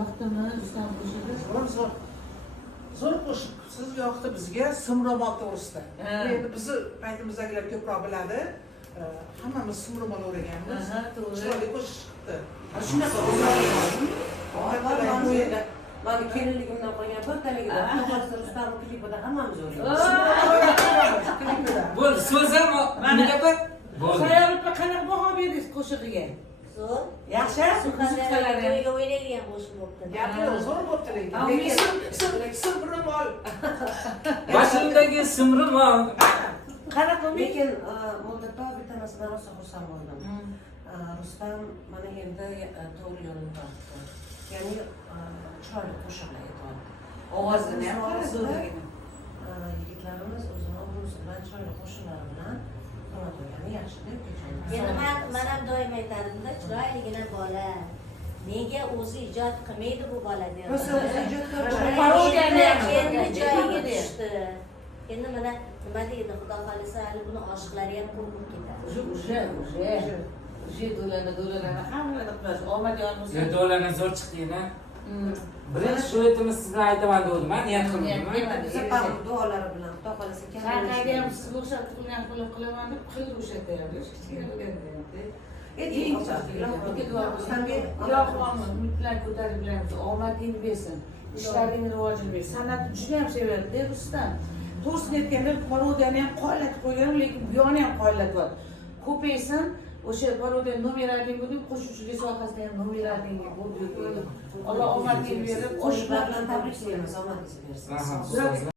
Yoqdimi Rustam qo'shig'i? Zo'r qo'shiq. Siz yoqdi bizga Simro'mol to'g'risida. Endi bizni paytimizdagilar ko'proq biladi. Hammamiz Simro'mol o'raganmiz. Chiroyli qo'shiq chiqdi. Shunaqa o'zlaringiz. Mani kelinligimdan qolgan bir talagidan to'g'risi Rustamning klipida hammamiz o'raymiz. Bo'ldi, so'z ham nima gapir? Bo'ldi. Sayyorlikka qanaqa baho berdingiz qo'shig'iga? Zo'r. Yaxshi? Musiqalari. To'yga o'ynaydigan qo'shiq bo'pti. Gapi zo'r bo'pti lekin. Simro'mol. Boshimdagi Simro'mol. Qanaqa Lekin muddetda bitta narsadan rosa xursand bo'ldim. Rustam mana endi to'g'ri yo'lni topdi. Ya'ni chiroyli qo'shiqlar aytyapti. ovozini ham zo'rligini. Yigitlarimiz o'zini obro'si bilan chiroyli qo'shiqlari bilan xonadonlarni yaxshi deb kechiradi. Endi men ham doim aytardimda, chiroyligina bola. Nega o'zi ijod qilmaydi bu bola deb. Rosa o'zi ijod Parodiyani endi joyiga tushdi. Endi mana nima deydi, Xudo xolisa hali buni oshiqlari ham ko'rib ketadi. Уже do'lana hammaga qilasiz. Omad yolg'iz. Do'lana zo'r chiqdinglar. Birinchi duetimiz sizni aytaman dedim, men niyat qildim. Zapam duolari bilan Xudo xolisa Sarqayda ham sizga o'xshatib qilgan qilaman deb qilib o'xshatyapti. Kichkina bo'lganda. Ilohim umidlar ko'tarib beramiz. Omadingni bersin. Ishlaring rivojini bersin. San'atni juda ham sevadi, Rustam. To'g'risini aytganda parodiyani ham qoyillatib qo'ygan, lekin bu yoqni ham qoyillatyapti. Ko'paysin. O'sha parodiya nomerating bo'lib, qo'shuvchilik sohasida ham nomerating bo'ldi. Alloh omadingni berib, qo'shiqlar bilan tabriklaymiz, omadingizni bersin.